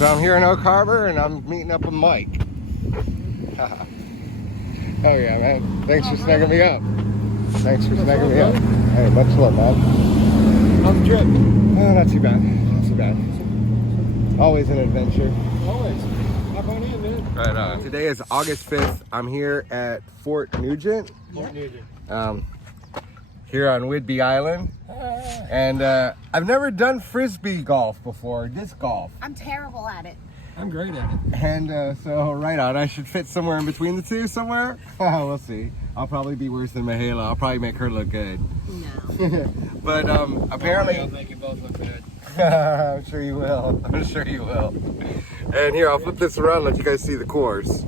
So I'm here in Oak Harbor and I'm meeting up with Mike. Oh yeah, man. Thanks for snagging me up. Thanks for snagging me up. Hey, much love, man. How's the trip? Oh, not too bad. Not too bad. Always an adventure. Always. Hop on in, man. Right on. Today is August 5th. I'm here at Fort Nugent. Fort Nugent. Here on Whidbey Island. And I've never done frisbee golf before, disc golf. I'm terrible at it. I'm great at it. And so, right on, I should fit somewhere in between the two somewhere. We'll see. I'll probably be worse than Mahalah. I'll probably make her look good. No. But apparently... I'll make you both look bad. I'm sure you will. I'm sure you will. And here, I'll flip this around and let you guys see the course.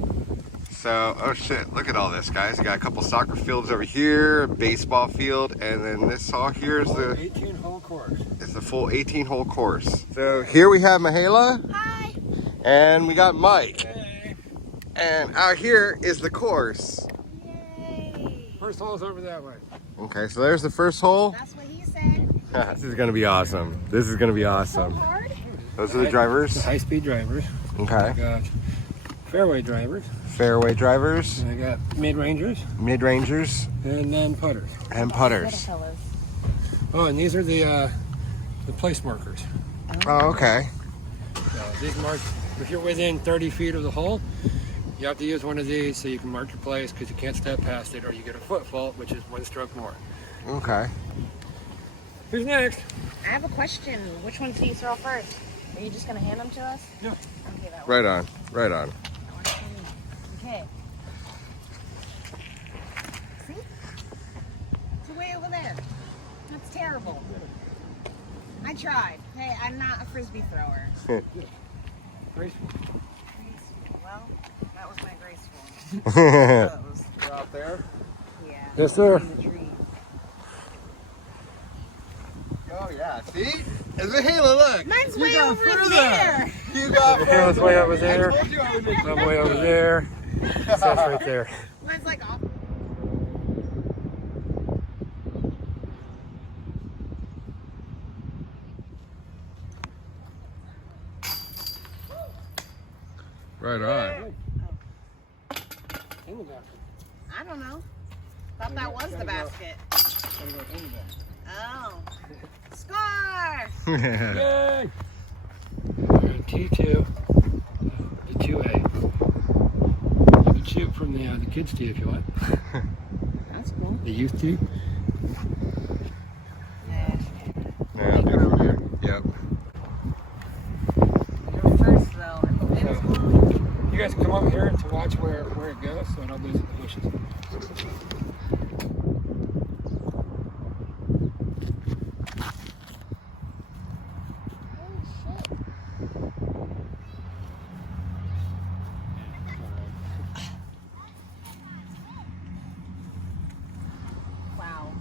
So, oh shit, look at all this, guys. You got a couple soccer fields over here, a baseball field, and then this all here is the 18-hole course. It's the full 18-hole course. So here we have Mahalah. Hi. And we got Mike. Hey. And out here is the course. Yay. First hole's over that way. Okay, so there's the first hole. That's what he said. This is gonna be awesome. This is gonna be awesome. So hard. Those are the drivers. The high-speed drivers. I Okay. got fairway drivers. Fairway drivers, And I got mid-rangers. mid-rangers, And then putters. and putters. Fellas. Oh, and these are the place markers. Oh, okay. So these mark, if you're within 30 feet of the hole, you have to use one of these so you can mark your place because you can't step past it or you get a foot fault, which is one stroke more. Okay. Who's next? I have a question. Which ones do you throw first? Are you just going to hand them to us? No. Okay, that Right on. Right on. Okay. See? It's way over there. That's terrible. I tried. Hey, I'm not a frisbee thrower. Graceful. Well, that was my graceful. Those. You're out there. Yeah. Yes, sir. In the tree. Oh yeah. See? It's Mahalah, look. Mine's You way got over further. there. You got Mahala's way over there. I told you I would make I'm way over there. That's right there. Mine's like off. Right on. I don't know. Thought that was the basket. Oh. Score! Yay! T2, the 2A. You can shoot from the kids' tee if you want. That's cool. The youth tee. Yeah. Yeah, I'll do it from here. Yep. You're first though. I hope it's cool. You guys come over here to watch where it goes, so I don't lose it in the bushes. Wow.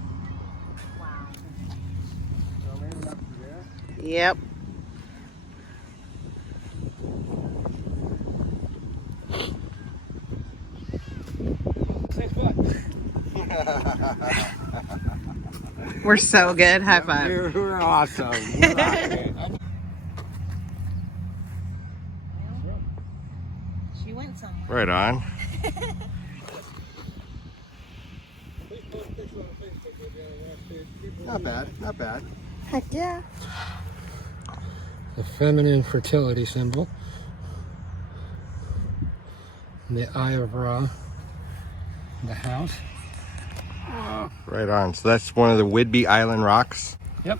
Yep. Same spot. We're so good. High five. We're awesome. We're rocking. She went somewhere. Right on. Not bad. Not bad. Heck yeah. The feminine fertility symbol. The Eye of Ra. The house. Right on. So that's one of the Whidbey Island rocks. Yep.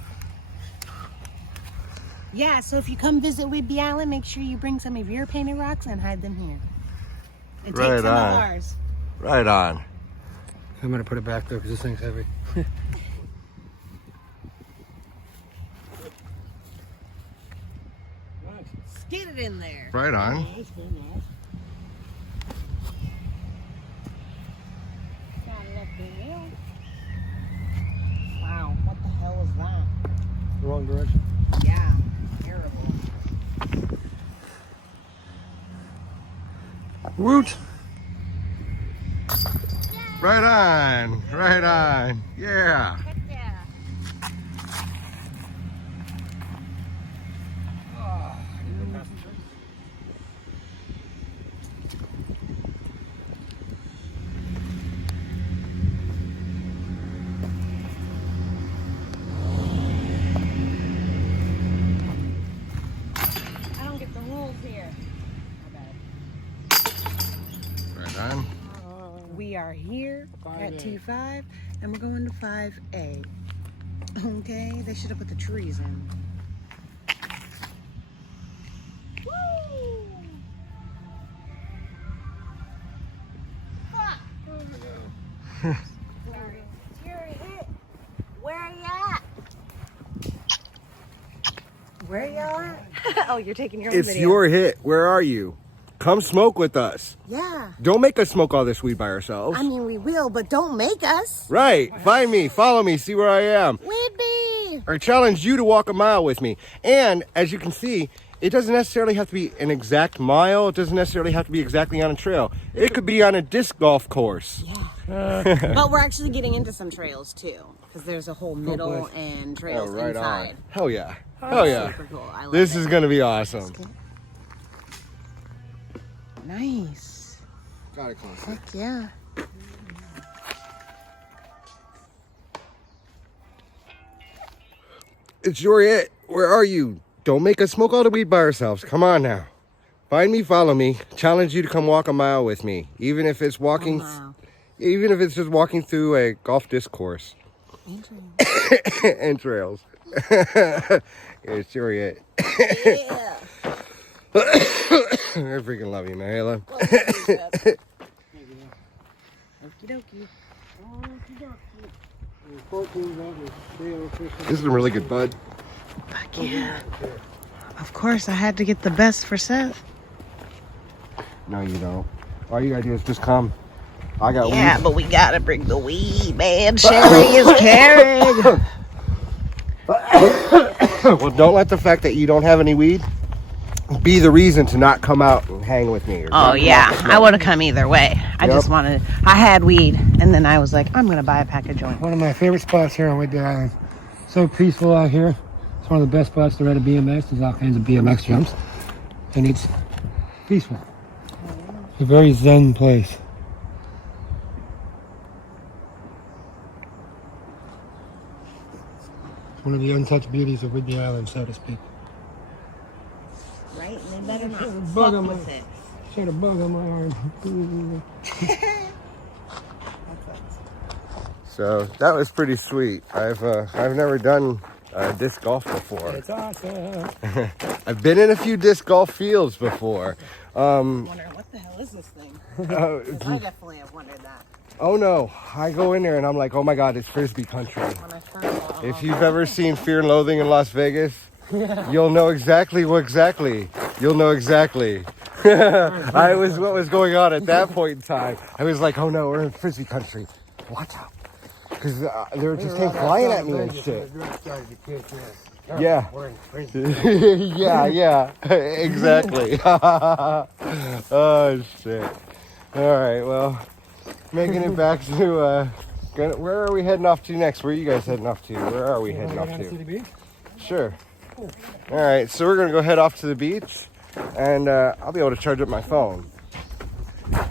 Yeah, so if you come visit Whidbey Island, make sure you bring some of your painted rocks and hide them here. And take Right some on. of ours. Right on. I'm going to put it back though because this thing's heavy. Get it in there. Right on. Got it up there. Wow, what the hell is that? The wrong direction. Yeah, terrible. Woot. Right on. Right on. Yeah. Heck yeah. are here at 5A. T5 and we're going to 5A. Okay, they should have put the trees in. Woo! Fuck! Where are you at? Where are y'all at? Oh, you're taking your own It's video. your hit. Where are you? Come smoke with us. Yeah. Don't make us smoke all this weed by ourselves. I mean, we will, but don't make us. Right. Find me. Follow me. See where I am. Whidbey! I challenge you to walk a mile with me. And as you can see, it doesn't necessarily have to be an exact mile. It doesn't necessarily have to be exactly on a trail. It could be on a disc golf course. Yeah. But we're actually getting into some trails too, because there's a whole middle and trails inside. on. Hell yeah. Hell yeah. Super cool. I love This it. is going to be awesome. Nice. Got it close. Heck yeah. It's your hit. Where are you? Don't make us smoke all the weed by ourselves. Come on now. Find me, follow me. Challenge you to come walk a mile with me. Even if it's walking, Wow. even if it's just walking through a golf disc course. And trails. It's your hit. Yeah. I freaking love you, Mahalah. Okie dokie. This is a really good bud. Fuck yeah. Of course, I had to get the best for Seth. No, you don't. All you gotta do is just come. I got Yeah, weed. but we gotta bring the weed, man. Shelly is carrying. Well, don't let the fact that you don't have any weed be the reason to not come out and hang with me. Or Oh, not come yeah. out and I smoke. would have come either way. I Yep. just wanted, I had weed, and then I was like, I'm going to buy a pack of joints. One of my favorite spots here on Whidbey Island. So peaceful out here. It's one of the best spots to ride a BMX. There's all kinds of BMX jumps. And it's peaceful. It's a very zen place. It's one of the untouched beauties of Whidbey Island, so to speak. Right? And they better not Bug fuck on with my- it. Shot a bug on my arm. So that was pretty sweet. I've never done disc golf before. It's awesome. I've been in a few disc golf fields before. I'm wondering, what the hell is this thing? Oh, 'Cause I definitely have wondered that. oh no, I go in there and I'm like, oh my God, it's Frisbee country. When I first saw If you've ever seen Fear and Loathing in Las Vegas, you'll know exactly. You'll know exactly. What was going on at that point in time. I was like, oh no, we're in Frisbee country. Watch out. Because they were just came flying at me and shit. Yeah. yeah, exactly. Oh shit. All right, well, making it back to, where are we heading off to next? Where are you guys heading off to? Where are we heading off to? Sure. All right, so we're gonna go head off to the beach, and I'll be able to charge up my phone,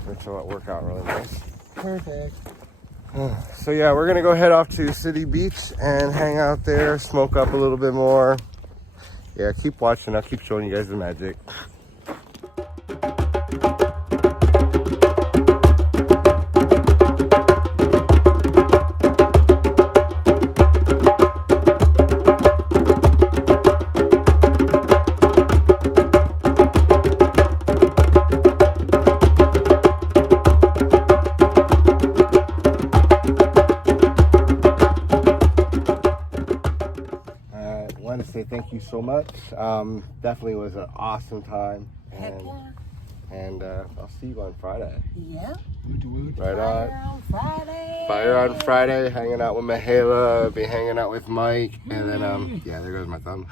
which will work out really nice. Perfect. So yeah, we're gonna go head off to City Beach and hang out there, smoke up a little bit more. Yeah, keep watching. I'll keep showing you guys the magic. Want to say thank you so much. Definitely was an awesome time, Heck yeah. and I'll see you on Friday. Yeah. Right Fire on. on Friday. Fire on Friday, hanging out with Mahalah, be hanging out with Mike, and then yeah, there goes my thumb.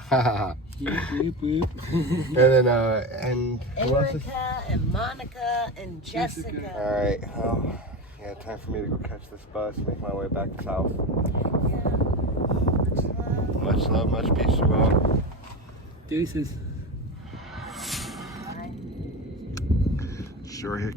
And then and who else is? Erica and Monica and Jessica. All right, well, yeah, time for me to go catch this bus, make my way back south. Much love, much peace to all. Deuces. Sure hit.